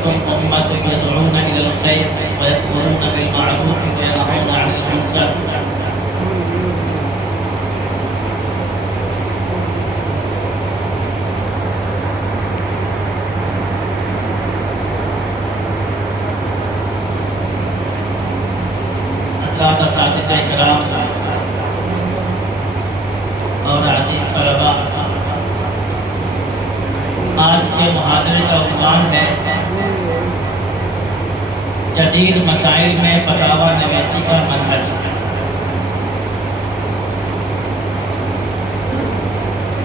منكم أمة يدعون إلى الخير ويأمرون بالمعروف وينهون عن المنكر. اللہ اساتذہ کرام اور عزیز طلباء، آج کے محاضرے کا عنوان ہے جدید مسائل میں فتاوی نویسی کا منہج۔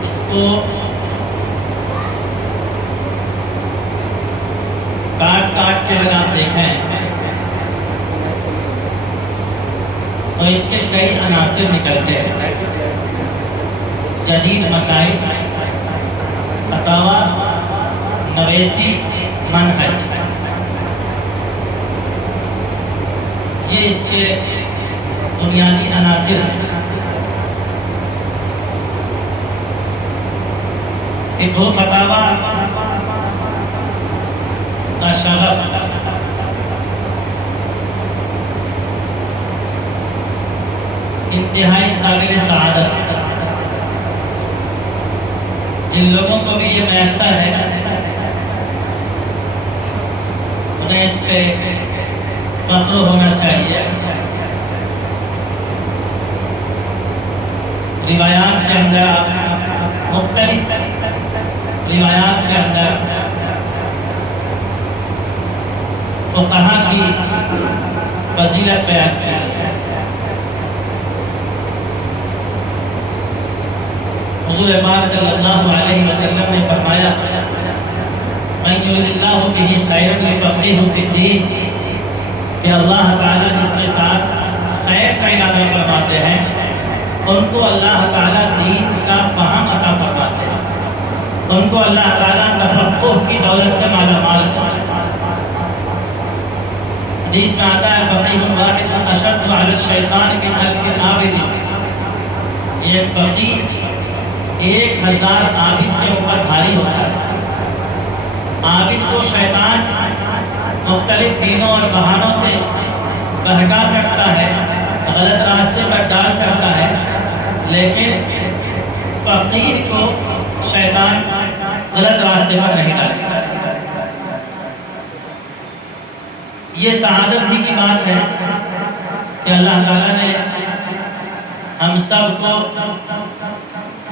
اس کو کاٹ کے اگر آپ دیکھیں تو اس کے کئی عناصر نکلتے ہیں۔ جدید مسائل، فتاوی نویسی، منہج، یہ اس کے بنیادی عناصر ہیں۔ فقہ و فتاوی کا شغف انتہائی قابل سعادت، جن لوگوں کو بھی یہ میسر ہے انہیں اس پہ فخر ہونا چاہیے۔ روایات کے اندر مختلف روایات کے اندر فقہا کی فضیلت بیان کی ہے۔ حضور پاک صلی اللہ علیہ وسلم نے فرمایا من یرد اللہ بہ خیرا یفقہہ فی الدین، کہ اللہ تعالیٰ جس کے ساتھ خیر کا ارادہ فرماتے ہیں ان کو اللہ تعالیٰ دین کا فہم عطا فرماتے ہیں، ان کو اللہ تعالیٰ تفقہ کی دولت سے مالا مال کرتے ہیں۔ حدیث میں آتا ہے فقیہ واحد اشد علی الشیطان من الف عابد، یہ فقیہ 1000 عابد کے اوپر بھاری ہوتا ہے۔ عابد کو شیطان مختلف دینوں اور بہانوں سے بہکا سکتا ہے، غلط راستے پر ڈال سکتا ہے، لیکن فقیہ کو شیطان غلط راستے پر نہیں ڈال سکتا۔ یہ سعادت ہی کی بات ہے کہ اللہ تعالیٰ نے ہم سب کو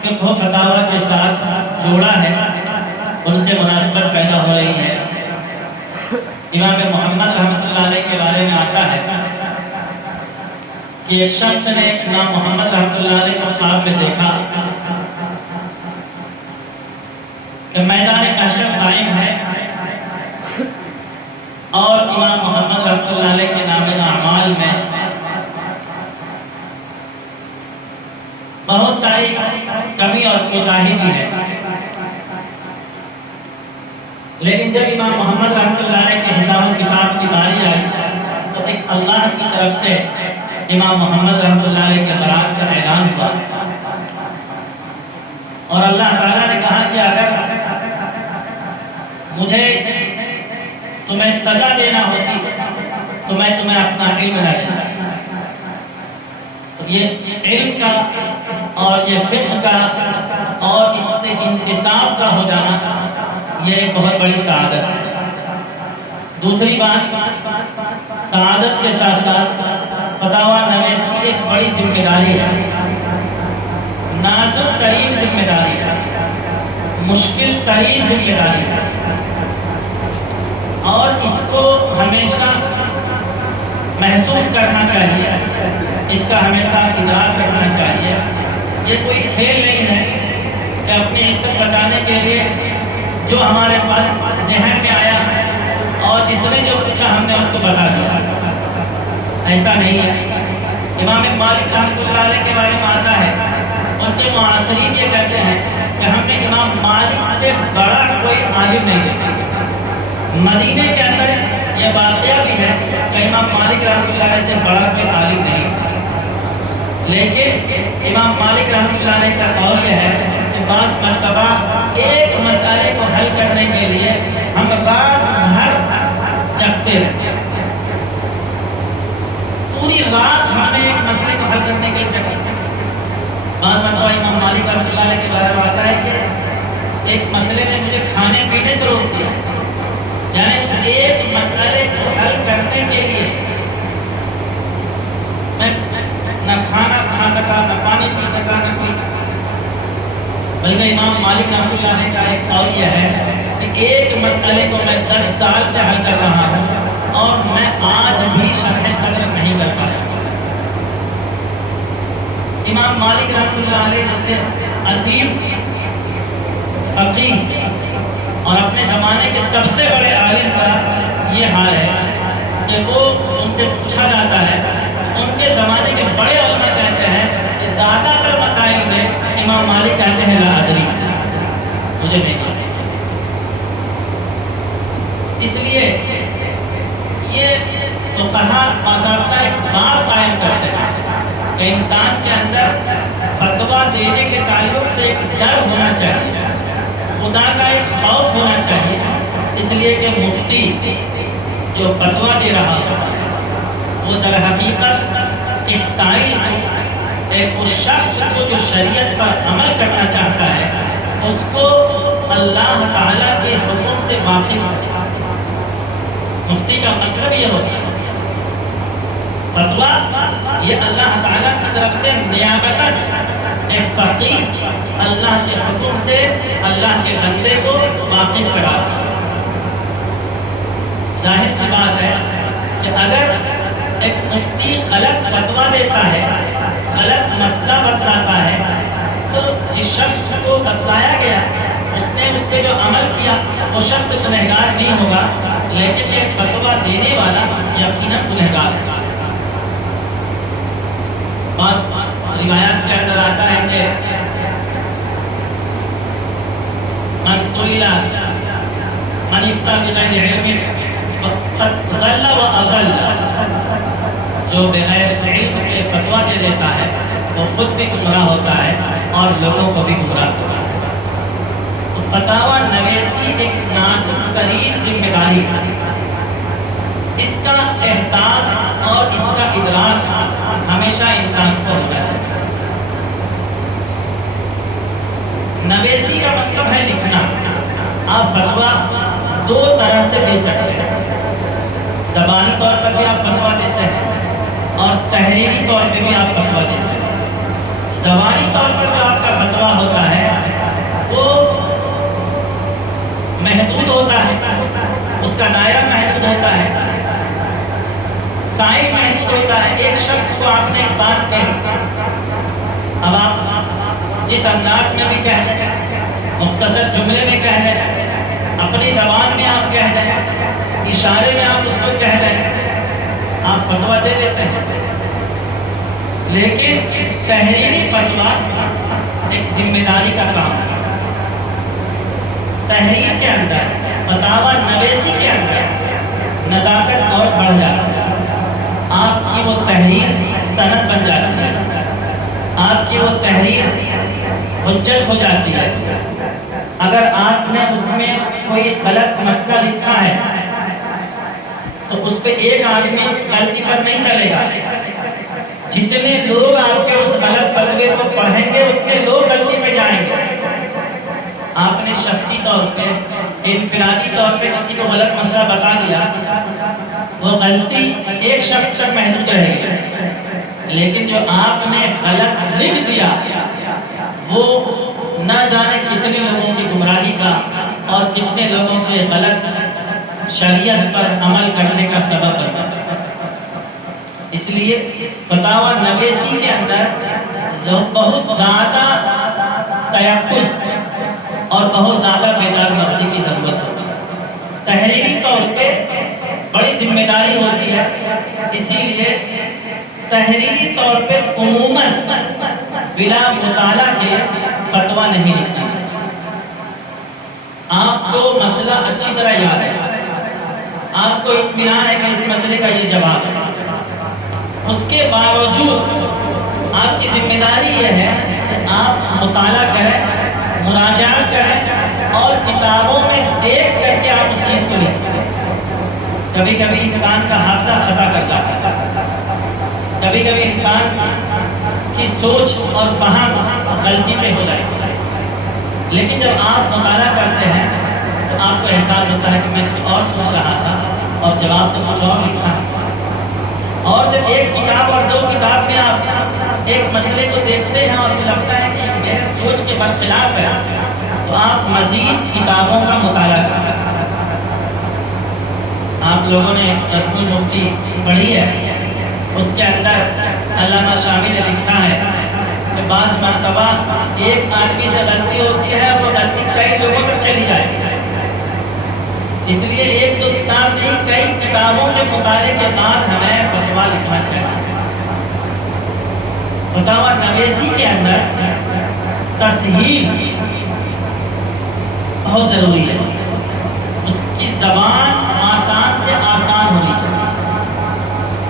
فقہ و فتاوی کے ساتھ جوڑا ہے، ان سے مناسبت پیدا ہو رہی ہے۔ امام محمد رحمۃ اللہ علیہ کے بارے میں آتا ہے کہ ایک شخص نے امام محمد رحمۃ اللہ علیہ کو خواب میں دیکھا کہ میدان محشر قائم ہے اور امام محمد رحمۃ اللہ علیہ کے نام اعمال میں بہت ساری کمی اور کوتاہی بھی ہے، لیکن جب امام محمد رحمۃ اللہ علیہ کے حساب و کتاب کی باری آئی تو ایک اللہ کی طرف سے امام محمد رحمۃ اللہ علیہ کے برات کا اعلان ہوا، اور اللہ تعالیٰ نے کہا کہ اگر مجھے تمہیں سزا دینا ہوتی تو میں تمہیں اپنا علم نہ دیتا۔ یہ علم کا اور یہ فقہ کا اور اس سے انتصاب کا ہو جانا یہ ایک بہت بڑی سعادت ہے۔ دوسری بات، سعادت کے ساتھ ساتھ فتاوی نویسی ایک بڑی ذمہ داری ہے، نازک ترین ذمہ داری ہے، مشکل ترین ذمہ داری ہے، اور اس کو ہمیشہ محسوس کرنا چاہیے، اس کا ہمیشہ ادراک رکھنا چاہیے۔ یہ کوئی کھیل نہیں ہے کہ اپنی عزت بچانے کے لیے جو ہمارے پاس ذہن میں آیا اور جس نے جو پوچھا ہم نے اس کو بتا دیا، ایسا نہیں ہے۔ امام مالک رحمۃ اللہ علیہ کے بارے میں آتا ہے، ان کے معاصرین یہ کہتے ہیں کہ ہم نے امام مالک سے بڑا کوئی عالم نہیں دیکھا۔ مدینے کے اندر یہ واقعہ بھی ہے کہ امام مالک رحمۃ اللہ علیہ سے بڑا کوئی عالم نہیں، لیکن امام مالک رحمۃ اللہ علیہ کا قول یہ ہے کہ بعض مرتبہ ایک مسئلے کو حل کرنے کے لیے ہم رات بھر جگتے رہتے ہیں. پوری رات ہم نے ایک مسئلے کو حل کرنے کے لیے جگہ. بعض مرتبہ امام مالک رحمۃ اللہ علیہ کے بارے میں آتا ہے کہ ایک مسئلے نے مجھے کھانے پینے سے روک دیا. یعنی اس ایک مسئلے کو حل کرنے کے لیے میں نہ کھانا کھا سکا، نہ پانی پی سکا، نہ کوئی. بلکہ امام مالک رحمۃ اللہ علیہ کا ایک قول یہ ہے کہ ایک مسئلے کو میں 10 سال سے حل کر رہا ہوں اور میں آج بھی شرح صدر نہیں کر پایا. امام مالک رحمۃ اللہ علیہ جیسے عظیم فقیہ اور اپنے زمانے کے سب سے بڑے عالم کا یہ حال ہے کہ وہ ان سے پوچھا جاتا ہے، ان کے زمانے کے بڑے علماء کہتے ہیں کہ زیادہ تر مسائل میں امام مالک کہتے ہیں لا ادری، مجھے نہیں پتا. اس لیے یہ فقہا باضابطہ ایک بات قائم کرتے ہیں کہ انسان کے اندر فتویٰ دینے کے تعلق سے ایک ڈر ہونا چاہیے، خدا کا ایک خوف ہونا چاہیے. اس لیے کہ مفتی جو فتویٰ دے رہا ہو وہ در حقیقت ایک سائل کو، ایک اس شخص کو جو شریعت پر عمل کرنا چاہتا ہے، اس کو اللہ تعالیٰ کے حکم سے واقف ہوتا ہے. مفتی کا مطلب یہ ہوتا ہے فتویٰ یہ اللہ تعالیٰ کی طرف سے نیابتاً ایک فقیہ اللہ کے حکم سے اللہ کے بندے کو واقف کرا. ظاہر سی بات ہے کہ اگر ایک مفتی غلط فتویٰ دیتا ہے، غلط مسئلہ بتلاتا ہے، تو جس شخص کو بتلایا گیا اس نے اس پہ جو عمل کیا وہ شخص گنہگار نہیں ہوگا، لیکن یہ فتویٰ دینے والا یقیناً گنہگار ہوگا. بعض روایات کے اندر آتا ہے کہ من سئل من افتى بغیر علم فقد ضل واضل، جو بغیر علم کے فتویٰ دے دیتا ہے وہ خود بھی گمراہ ہوتا ہے اور لوگوں کو بھی گمراہ ہوتا ہے. تو فتاوی نویسی ایک نازک ترین ذمہ داری ہے. اس کا احساس اور اس کا ادراک ہمیشہ انسان کو ہونا چاہیے. نویسی کا مطلب ہے لکھنا. آپ فتویٰ دو طرح سے دے سکتے ہیں. زبانی طور پر بھی آپ فتویٰ دیتے ہیں اور تحریری طور پہ بھی آپ فتویٰ دیتے ہیں. زبانی طور پر جو آپ کا فتویٰ ہوتا ہے وہ محدود ہوتا ہے، اس کا دائرہ محدود ہوتا ہے، سائن محدود ہوتا ہے. ایک شخص کو آپ نے ایک بات کہی، اب آپ جس انداز میں بھی کہہ دیں، مختصر جملے میں کہہ دیں، اپنی زبان میں آپ کہہ دیں، اشارے میں آپ اس کو کہہ دیں، آپ فتویٰ دے دیتے ہیں. لیکن تحریری فتویٰ ایک ذمہ داری کا کام ہے. تحریر کے اندر، فتاوی نویسی کے اندر نزاکت اور بڑھ جاتی ہے. آپ کی وہ تحریر سند بن جاتی ہے، آپ کی وہ تحریر حجت ہو جاتی ہے. اگر آپ نے اس میں کوئی غلط مسئلہ لکھا ہے تو اس پہ ایک آدمی غلطی پر نہیں چلے گا. جتنے لوگ آپ کے اس غلط فتوے کو پڑھیں گے اتنے لوگ غلطی پہ جائیں گے. آپ نے شخصی طور پہ، انفرادی طور پہ کسی کو غلط مسئلہ بتا دیا، وہ غلطی ایک شخص تک محدود رہے گی. لیکن جو آپ نے غلط لکھ دیا وہ نہ جانے کتنے لوگوں کی گمراہی کا اور کتنے لوگوں کے غلط شریعت پر عمل کرنے کا سبب بن سکتا ہے. اس لیے فتاوی نویسی کے اندر بہت زیادہ تیقظ اور بہت زیادہ بیدار نفسی کی ضرورت ہوتی ہے. تحریری طور پہ بڑی ذمہ داری ہوتی ہے. اسی لیے تحریری طور پہ عموماً بلا مطالعہ کے فتویٰ نہیں لکھنا چاہیے. آپ کو مسئلہ اچھی طرح یاد ہے، آپ کو اطمینان ہے کہ اس مسئلے کا یہ جواب ہے، اس کے باوجود آپ کی ذمہ داری یہ ہے کہ آپ مطالعہ کریں، مراجعات کریں اور کتابوں میں دیکھ کر کے آپ اس چیز کو لکھیں. کبھی کبھی انسان کا حافظہ خطا کر جاتا ہے، کبھی کبھی انسان کی سوچ اور فہم غلطی پہ ہو جاتی ہے، لیکن جب آپ مطالعہ کرتے ہیں تو آپ کو احساس ہوتا ہے کہ میں کچھ اور سوچ رہا تھا اور جواب تو کچھ اور لکھا ہے۔ اور جب ایک کتاب اور دو کتاب میں آپ ایک مسئلے کو دیکھتے ہیں اور لگتا ہے کہ میرے سوچ کے برخلاف ہے، تو آپ مزید کتابوں کا مطالعہ کرتے ہیں۔ آپ لوگوں نے رسم المفتی پڑھی ہے، اس کے اندر علامہ شامی نے لکھا ہے کہ بعض مرتبہ ایک آدمی سے غلطی ہوتی ہے اور وہ غلطی کئی لوگوں تک چلی جائے، اس لیے ایک دو کتاب نہیں کئی کتابوں کے مطالعے کے بعد ہمیں فتویٰ لکھنا چاہیے۔ فتاوی نویسی کے اندر تصحیح بہت ضروری ہے، اس کی زبان آسان سے آسان ہونی چاہیے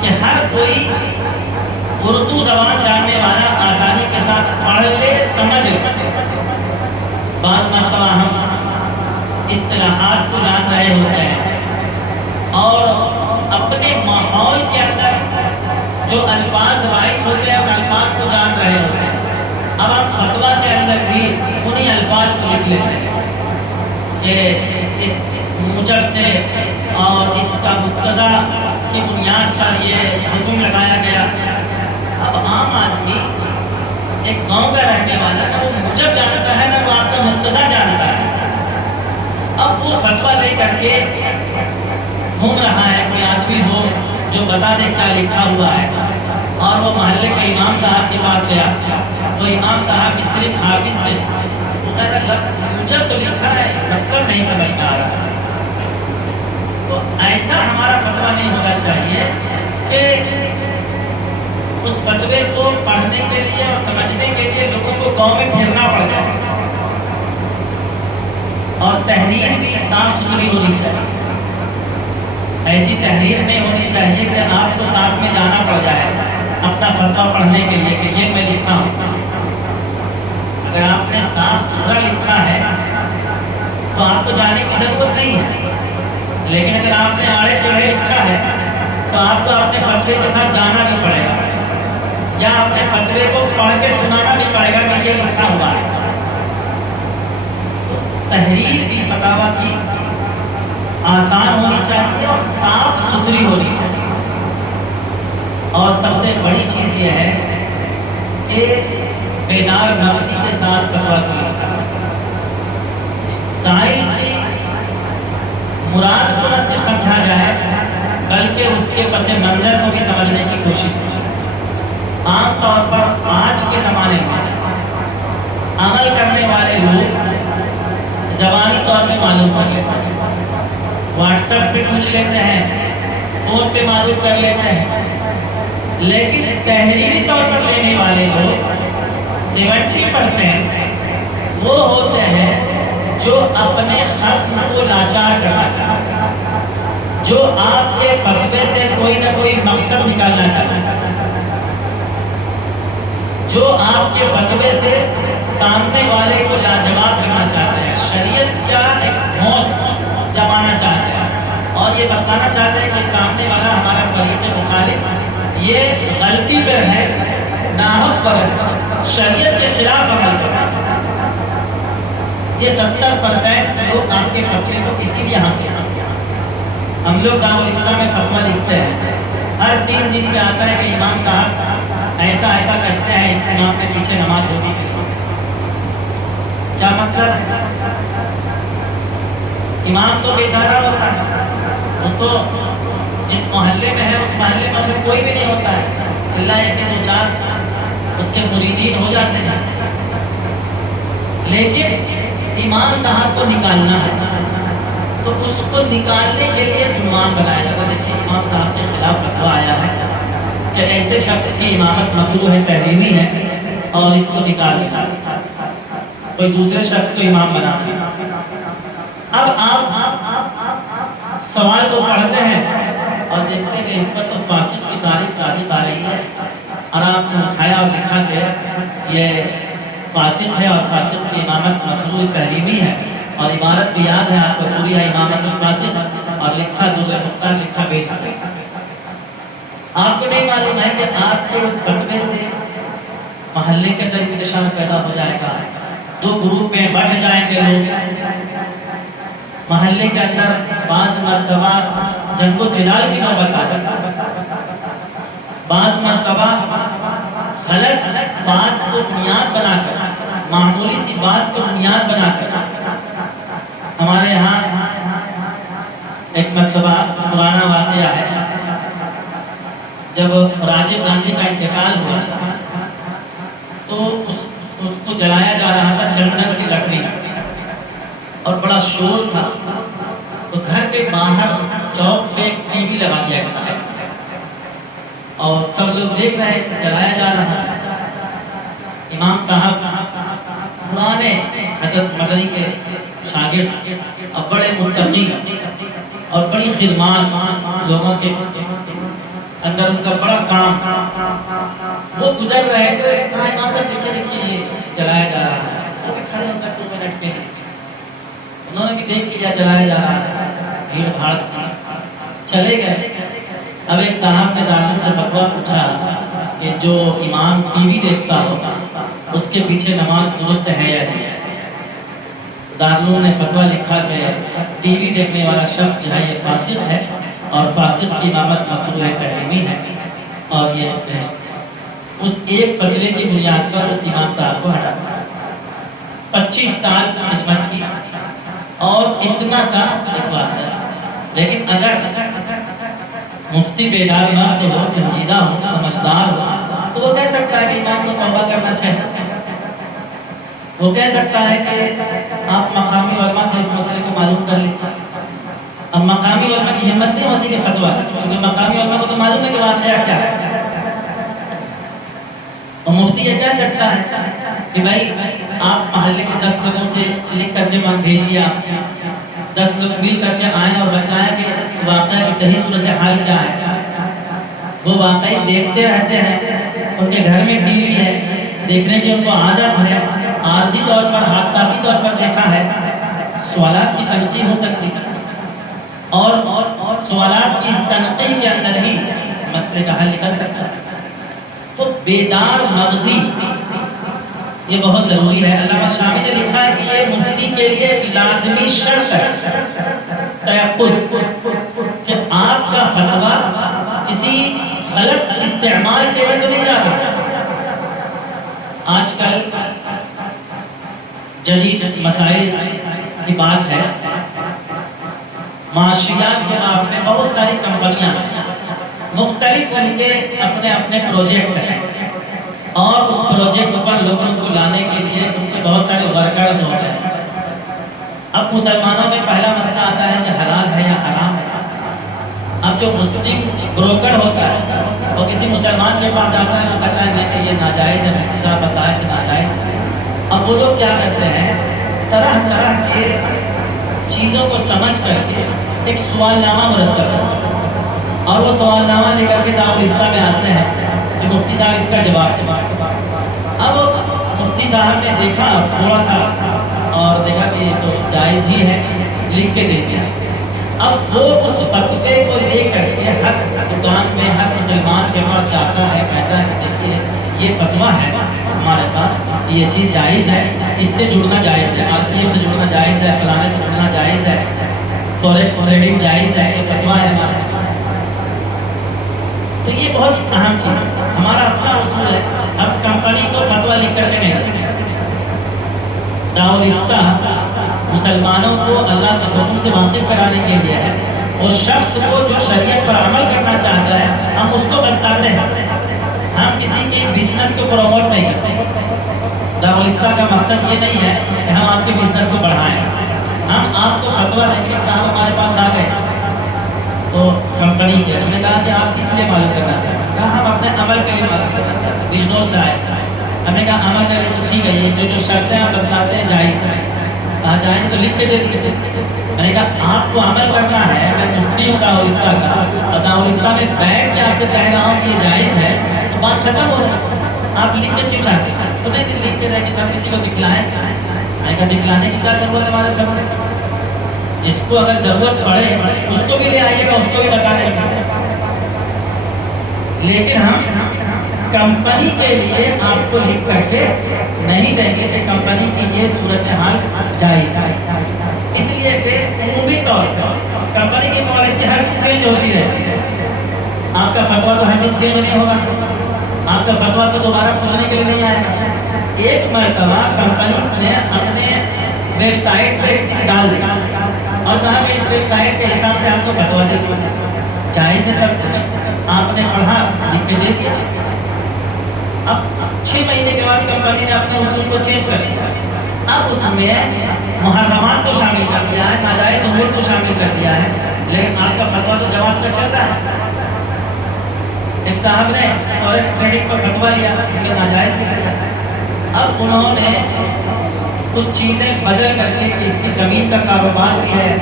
کہ ہر کوئی اردو زبان جاننے والا آسانی کے ساتھ پڑھ لے سمجھ لے۔ بعض مرتبہ ہم اصطلاحات کو جان رہے ہوتے ہیں اور اپنے ماحول کے اندر جو الفاظ رائج ہوتے ہیں ان الفاظ کو جان رہے ہوتے ہیں، اب ہم فتویٰ کے اندر بھی انہی الفاظ کو لکھ لیتے ہیں کہ اس موجب سے اور اس کا مقتضا کی بنیاد پر یہ حکم لگایا گیا۔ اب عام آدمی ایک گاؤں کا رہنے والا نہ وہ موجب جانتا ہے نہ وہ آپ کا مقتضا جانتا ہے، اب وہ فتویٰ لے کر کے گھوم رہا ہے۔ کوئی آدمی ہو جو بتا دے کیا لکھا ہوا ہے، اور وہ محلے کے امام صاحب کے پاس گیا، تو امام صاحب صرف حافظ تھے، وہ کہتا ہے موجب تو لکھا ہے مطلب نہیں سمجھ میں آ رہا۔ تو ایسا ہمارا فتویٰ نہیں ہونا چاہیے کہ اس فتوے کو پڑھنے کے لیے اور سمجھنے کے لیے لوگوں کو گاؤں میں پھرنا پڑ جائے، اور تحریر بھی صاف ستھری ہونی چاہیے۔ ایسی تحریر نہیں ہونی چاہیے کہ آپ کو ساتھ میں جانا پڑ جائے اپنا فتویٰ پڑھنے کے لیے کہ یہ میں لکھا ہوں۔ اگر آپ نے صاف ستھرا لکھا ہے تو آپ کو جانے کی ضرورت نہیں ہے، لیکن اگر آپ نے آڑے ٹیڑھے لکھا ہے تو آپ کو اپنے فتوے کے ساتھ جانا بھی پڑے گا، یا اپنے فتوے کو پڑھ کے سنانا بھی پڑے گا کہ یہ لکھا ہوا ہے۔ تحریر بھی فتاویٰ کی آسان ہونی چاہیے اور صاف ستھری ہونی چاہیے، اور سب سے بڑی چیز یہ ہے کہ بیدار نفسی کے ساتھ فتویٰ کی سائل کی مراد کو نہ صرف سمجھا جائے بلکہ اس کے پس منظر کو بھی سمجھنے کی کوشش کی۔ عام طور پر آج کے زمانے میں عمل کرنے والے لوگ زبانی طور پہ معلوم کر لیتے ہیں، واٹس ایپ پہ پوچھ لیتے ہیں، فون پہ معلوم کر لیتے ہیں، لیکن تحریری طور پر لینے والے لوگ 70% وہ ہوتے ہیں جو اپنے خصم کو لاچار کرنا چاہتے ہیں، جو آپ کے فتوے سے کوئی نہ کوئی مقصد نکالنا چاہتے ہیں، جو آپ کے فتوے سے سامنے والے کو لاجواب کرنا چاہتے ہیں، شریعت کا ایک ہوش جمانا چاہتے ہیں، اور یہ بتانا چاہتے ہیں کہ سامنے والا ہمارا فریق مخالف یہ غلطی پر ہے، ناحق پر ہے، شریعت کے خلاف عمل کر رہا ہے۔ یہ 70% لوگ آپ کے فتوے کو اسی لیے حاصل کرتے ہیں۔ ہم لوگ دارالفتویٰ میں فتویٰ لکھتے ہیں، ہر 3 دن میں آتا ہے کہ امام صاحب ایسا ایسا کہتے ہیں، اس امام کے پیچھے نماز ہوگی۔ کیا مطلب ہے؟ امام تو بیچارہ ہوتا ہے، وہ تو جس محلے میں ہے اس محلے میں پھر کوئی بھی نہیں ہوتا ہے، اللہ یہ کہ 2-4 اس کے مریدین ہو جاتے ہیں، لیکن امام صاحب کو نکالنا ہے تو اس کو نکالنے کے لیے عنوان بنایا جاتا ہے۔ دیکھیے امام صاحب کے خلاف فتویٰ آیا ہے کہ ایسے شخص کی امامت مکروہ ہے، تحریمی ہے، اور اس کو نکال دینا، کوئی دوسرے شخص کو امام بنا دیا۔ اب آپ سوال کو پڑھتے ہیں اور دیکھتے ہیں کہ اس پر تو فاسق کی تعریف صادق آ رہی ہے، اور آپ نے اٹھایا اور لکھا کہ یہ فاسق ہے اور فاسق کی امامت مکروہ تحریمی ہے، اور عبارت بھی یاد ہے آپ کو پوری ہے، امامت الفاسق اور لکھا دودھ مختار لکھا بیچتے ہیں. آپ کو نہیں معلوم ہے کہ آپ کے اس فتوے سے محلے کے اندر انتشار پیدا ہو جائے گا، 2 گروپ میں بٹ جائیں گے لوگ. محلے کے اندر بعض مرتبہ جنگ و جدال کی نوبت آ جاتی ہے، بعض مرتبہ غلط بات کو بنیاد بنا کر، معمولی سی بات کو بنیاد بنا کر. ہمارے یہاں ایک مرتبہ پرانا واقعہ ہے، جب راجیو گاندھی کا انتقال ہوا تو اس کو جلایا جا رہا تھا چندن کی لکڑی سے، اور بڑا شور تھا. تو گھر کے باہر چوک پہ ایک ٹی وی لگا دیا ایک صاحب، اور سب لوگ دیکھ رہے ہیں جلایا جا رہا ہے. امام صاحب پرانے حضرت مدنی کے شاگرد اور بڑے متقی اور بڑی خدمات لوگوں کے اندر، ان کا بڑا کام. وہ گزر رہے تھے، امام صاحب دیکھیے یہ جلایا جا رہا ہے. وہ بھی کھڑے ہو کر 2 منٹ کے لیے انہوں نے بھی دیکھ لیا جلایا جا رہا ہے، بھیڑ بھاڑ چلے گئے. اب ایک صاحب نے دارالعلوم سے فتویٰ پوچھا کہ جو امام ٹی وی دیکھتا ہوگا اس کے پیچھے نماز درست ہے یا نہیں. دارالعلوم نے فتویٰ لکھا کہ ٹی وی دیکھنے والا شخص جو ہے یہ فاسق ہے، اور فاسق کی امامت مکروہ تحریمی ہے، اور یہ اس ایک فتوے کی بنیاد پر اس امام صاحب کو ہٹا. 25 سال خدمت کی اور اتنا سا اقبال ہے. لیکن اگر مفتی بیدار نفس ہو، سنجیدہ ہو، سمجھدار ہو، تو وہ کہہ سکتا ہے کہ امام کو توبہ کرنا چاہیے. وہ کہہ سکتا ہے کہ آپ مقامی علماء سے اس مسئلے کو معلوم کر لیجیے. اب مقامی علماء کی ہمت نہیں ہوتی کہ فتویٰ، کیونکہ مقامی علماء کو تو معلوم ہے کہ واقعہ کیا ہے. اور مفتی یہ کہہ سکتا ہے کہ بھائی آپ محلے کے 10 لوگوں سے لکھ کر کے بھیجیے، آپ 10 لوگ مل کر کے آئیں اور بتائیں کہ واقعہ کی صحیح صورتحال کیا ہے. وہ واقعی دیکھتے رہتے ہیں، ان کے گھر میں ٹی وی ہے، دیکھنے کی ان کو عادت ہے، عارضی طور پر حادثاتی طور پر دیکھا ہے. سوالات کی تنقیح ہو سکتی ہے، اور سوالات کی اس تنقیح کے اندر ہی مسئلے کا حل نکل سکتا ہے. تو بیدار مغزی یہ بہت ضروری ہے. علامہ شامی نے لکھا ہے کہ یہ مفتی کے لیے ایک لازمی شرط ہے، تیقظ، کہ آپ کا فتویٰ کسی غلط استعمال کے لیے تو نہیں جا رہا. آج کل جدید مسائل کی بات ہے، معاشیات کے باب میں بہت ساری کمپنیاں مختلف ان کے اپنے اپنے پروجیکٹ ہیں، اور اس پروجیکٹ پر لوگوں کو لانے کے لیے ان کے بہت سارے ورکرز ہوتے ہیں. اب مسلمانوں میں پہلا مسئلہ آتا ہے کہ حلال ہے یا حرام ہے. اب جو مسلم بروکر ہوتا ہے وہ کسی مسلمان کے پاس جاتا ہے، وہ کہتا ہے کہ یہ ناجائز ہے، مفتی صاحب بتایا کہ ناجائز ہے. اب وہ لوگ کیا کرتے ہیں، طرح طرح کے چیزوں کو سمجھ کر کے ایک سوال نامہ مرتب کرتے ہیں، اور وہ سوال نامہ لے کر کے دارالفتہ میں آتے ہیں کہ مفتی صاحب اس کا جواب دیں. اب مفتی صاحب نے دیکھا تھوڑا سا اور دیکھا کہ یہ تو جائز ہی ہے، لکھ کے دے دیا. اب وہ اس فتوے کو لے کر کے ہر دکان میں ہر مسلمان کے پاس جاتا ہے، کہتا ہے کہ دیکھیے یہ فتویٰ ہے ہمارے پاس، یہ چیز جائز ہے، اس سے جڑنا جائز ہے، RCM سے جڑنا جائز ہے، فلانے سے جڑنا جائز ہے، فوریکس ٹریڈنگ جائز ہے، یہ فتویٰ ہے ہمارے پاس. تو یہ بہت اہم چیز ہے. ہمارا اپنا اصول ہے، اب کمپنی کو فتویٰ لکھ کر کے نہیں دیتے. دارالفتہ مسلمانوں کو اللہ کے حکم سے واقف کرانے کے لیے ہے. اس شخص کو جو شریعت پر عمل کرنا چاہتا ہے ہم اس کو بتاتے ہیں، ہم کسی کے بزنس کو پروموٹ نہیں کرتے. دارالفتہ کا مقصد یہ نہیں ہے کہ ہم آپ کے بزنس کو بڑھائیں. ہم آپ کو فتویٰ دیں گے. صاحب ہمارے پاس آ گئے تو کمپنی کے ہم نے کہا کہ آپ کس لیے معلوم کرنا چاہتے ہیں؟ کہا ہم اپنے عمل کے لیے معلوم کرنا چاہتے ہیں. بزنس سے آئے. ہم نے کہا عمل کے لیے تو ٹھیک ہے، یہ جو شرطیں آپ بتلاتے ہیں جائز ہے. کہا جائز تو لکھ کے دے دیجیے. میں نے کہا آپ کو عمل کرنا ہے، میں مفتی ہوں دارالفتہ کا، اور دارالفتہ میں بیٹھ کے آپ سے کہہ رہا ہوں کہ یہ جائز ہے، تو بات ختم ہو جائے. آپ لکھ کے کیوں چاہتے ہیں؟ تو نہیں لکھ کے دیں کہ تب کسی کو دکھلائیں. میں نے کہا دکھلانے کی کیا ضرورت ہے ہمارے گھر میں؟ جس کو اگر ضرورت پڑے اس کو بھی لے آئیے گا، اس کو بھی بتا دیں گے۔ لیکن ہم کمپنی کے لیے آپ کو لکھ کر کے نہیں دیں گے کہ کمپنی کی یہ صورتحال جائز ہے، اس لیے کہ عمومی طور پر کمپنی کی پالیسی ہر دن چینج ہوتی رہتی ہے۔ آپ کا فتویٰ تو ہر دن چینج نہیں ہوگا، آپ کا فتویٰ تو دوبارہ پوچھنے کے لیے نہیں آئے گا۔ ایک مرتبہ کمپنی نے اپنے ویب سائٹ پہ ایک چیز ڈال دی اور کہا کہ اس ویب سائٹ کے حساب سے آپ کو فتویٰ دے دیا، جائز ہے سب کچھ، آپ نے پڑھا لکھ کے دے دیا۔ اب 6 مہینے کے بعد کمپنی نے اپنے اصول کو چینج کر دیا، اب اس میں محرمات کو شامل کر دیا ہے، ناجائز امور کو شامل کر دیا ہے، لیکن آپ کا فتویٰ تو جواز کا چل رہا ہے۔ ایک صاحب نے فوریکس ٹریڈنگ پر فتویٰ لیا کہ ناجائز دکھایا، اب انہوں نے کچھ چیزیں بدل کر کے کہ اس کی زمین کا کاروبار بھی ہے،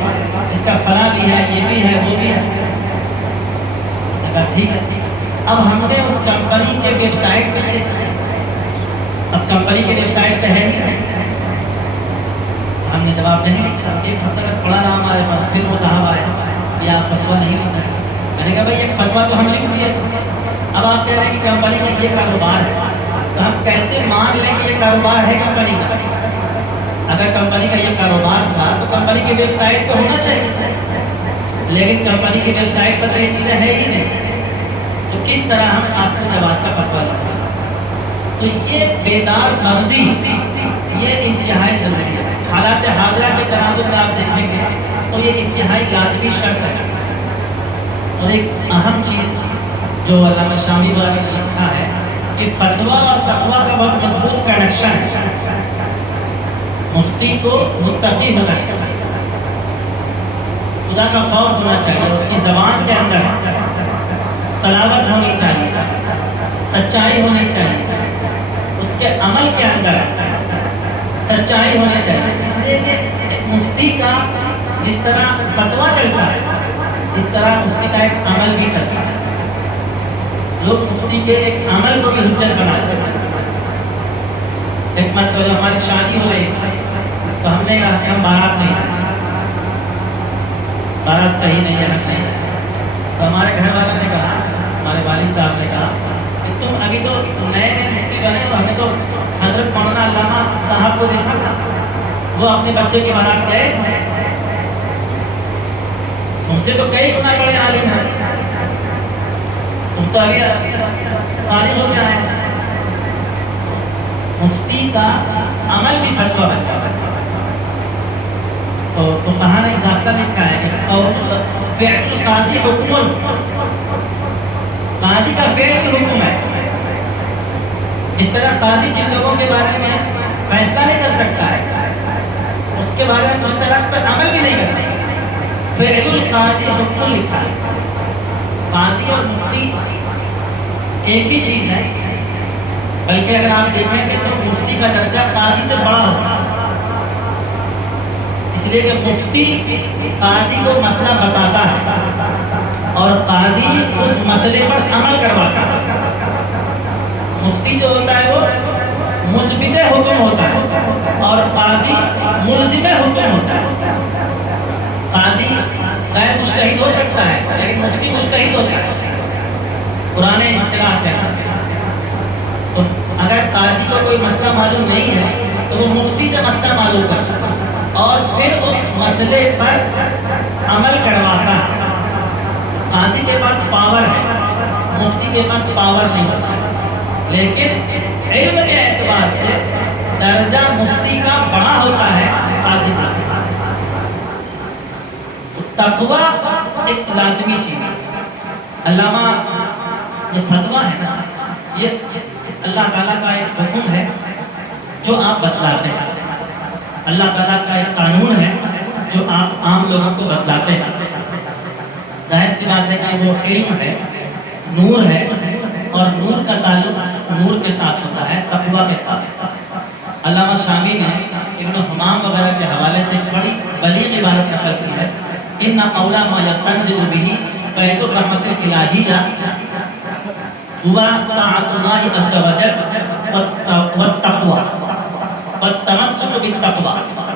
اس کا فلاں بھی ہے، یہ بھی ہے، وہ بھی ہے، ٹھیک ہے۔ اب ہم نے اس کمپنی کے ویب سائٹ پہ چیک کیا، اب کمپنی کے ویب سائٹ پہ ہے نہیں، ہم نے جواب نہیں لکھا، ایک ہفتہ تک پڑھا رہا ہمارے پاس، پھر وہ صاحب آئے کہ آپ فتویٰ نہیں لکھا۔ میں نے کہا بھائی ایک فتویٰ تو ہم لکھ دیے، اب آپ کہہ رہے ہیں کہ کمپنی کا یہ کاروبار ہے، تو ہم کیسے مان لیں کہ یہ کاروبار ہے کمپنی کا؟ اگر کمپنی کا یہ کاروبار تھا تو کمپنی کی ویب سائٹ پہ ہونا چاہیے، لیکن کمپنی کی ویب سائٹ پر تو یہ چیزیں ہے ہی نہیں، تو کس طرح ہم آپ کو جواز کا فتویٰ لکھیں؟ تو یہ بیدار مغزی یہ انتہائی ضروری ہے۔ حالات حاضرہ کے تناظر میں آپ دیکھیں گے تو یہ انتہائی لازمی شرط ہے۔ اور ایک اہم چیز جو علامہ شامی والا نے لکھا ہے کہ فتویٰ اور تقویٰ کا بہت مضبوط کنیکشن ہے۔ مفتی کو متقی ہونا چاہیے، خدا کا خوف ہونا چاہیے، اس کی زبان کے اندر صلاحت ہونی چاہیے، سچائی ہونی چاہیے، اس کے عمل کے اندر سچائی ہونی چاہیے۔ اس لیے کہ مفتی کا جس طرح فتویٰ چلتا ہے اس طرح مفتی کا ایک عمل بھی چلتا ہے۔ لوگ مفتی کے ایک عمل کو بھی حجت بناتے ہیں۔ ایک مرتبہ جب ہماری شادی ہو رہی تو ہم نے کہا کہ ہم بارات نہیں، بارات صحیح نہیں ہے، حق نہیں ہے۔ تو ہمارے گھر والوں نے کہا، ہمارے والد صاحب نے کہا کہ تم ابھی تو نئے مفتی بنے ہو، ہمیں تو حضرت مولانا علامہ صاحب کو دیکھا تھا، وہ اپنے بچے کی بارات گئے، ان سے تو کئی گنا بڑے عالم ہیں، تم تو ابھی فارغ ہو کے آئے۔ مفتی کا عمل بھی فتویٰ بنتا ہے۔ تو کہاں نے ضابطہ لکھا ہے اور فعل القاضی حکم، قاضی کا فعل بھی حکم ہے۔ اس طرح قاضی جن لوگوں کے بارے میں فیصلہ نہیں کر سکتا ہے اس کے بارے میں مستلق پر عمل بھی نہیں کر سکتا۔ فعل القاضی حکم لکھا ہے۔ قاضی اور مفتی ایک ہی چیز ہے، بلکہ اگر آپ دیکھیں کہ تو مفتی کا درجہ قاضی سے بڑا ہوگا، اس لیے کہ مفتی قاضی کو مسئلہ بتاتا ہے اور قاضی اس مسئلے پر عمل کرواتا ہے۔ مفتی جو ہوتا ہے وہ مثبت حکم ہوتا ہے اور قاضی ملزم حکم ہوتا ہے۔ قاضی غیر مجتہد ہو سکتا ہے لیکن مفتی مجتہد ہوتا ہے، قرآن اصطلاح ہے۔ تو اگر قاضی کو کوئی مسئلہ معلوم نہیں ہے تو وہ مفتی سے مسئلہ معلوم کرتا ہے اور پھر اس مسئلے پر عمل کرواتا ہے۔ قاضی کے پاس پاور ہے، مفتی کے پاس پاور نہیں ہوتا، لیکن علم کے اعتبار سے درجہ مفتی کا بڑا ہوتا ہے قاضی کا۔ تقویٰ ایک لازمی چیز ہے۔ علامہ یہ فتویٰ ہے نا، یہ اللہ تعالیٰ کا ایک حکم ہے جو آپ بتلاتے ہیں، اللہ تعالیٰ کا ایک قانون ہے جو آپ عام لوگوں کو بتلاتے ہیں۔ ظاہر سی بات ہے کہ وہ علم ہے، نور ہے، اور نور کا تعلق نور کے ساتھ ہوتا ہے، تقویٰ کے ساتھ۔ علامہ شامی نے ابن حمام وغیرہ کے حوالے سے ایک بڑی بلیغ عبارت نقل کی ہے، ان اولا ما یستنزل به فیض الرحمت الالہیہ ہوا طاعت اللہ عز وجل والتقوی والتمسک بالتقوی۔